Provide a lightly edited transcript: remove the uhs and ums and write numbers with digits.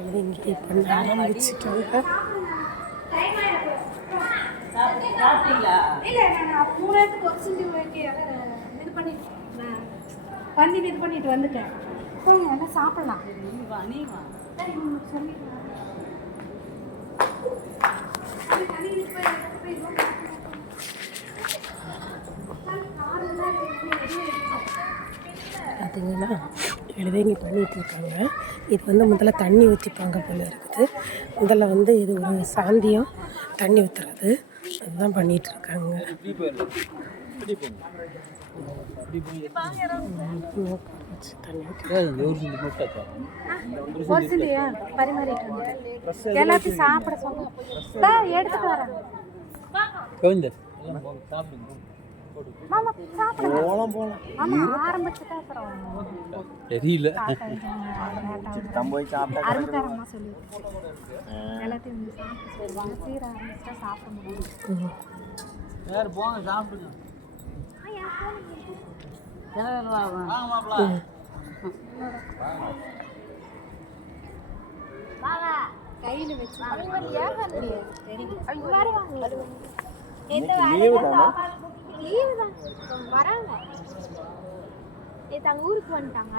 இங்கே பண்ண ஆரம்பிச்சிட்டாங்க. இது பண்ணிட்டு வந்துட்டேன். என்ன சாப்பிடலாம் பார்த்தீங்கன்னா எழுதங்கி பண்ணிகிட்ருக்காங்க. இது வந்து முதல்ல தண்ணி ஊற்றிப்பாங்க போல இருக்குது. முதல்ல இது ஒரு சாந்தியம் தண்ணி ஊற்றுறது அதுதான் பண்ணிகிட்ருக்காங்க. எல்லாத்தையும் சாப்பிட சொல்ல எடுத்துட்டு வரேன். தெரியல கையில வச்சு லீவு தான் வராங்க. நேற்று ஊருக்கு வந்துட்டாங்க.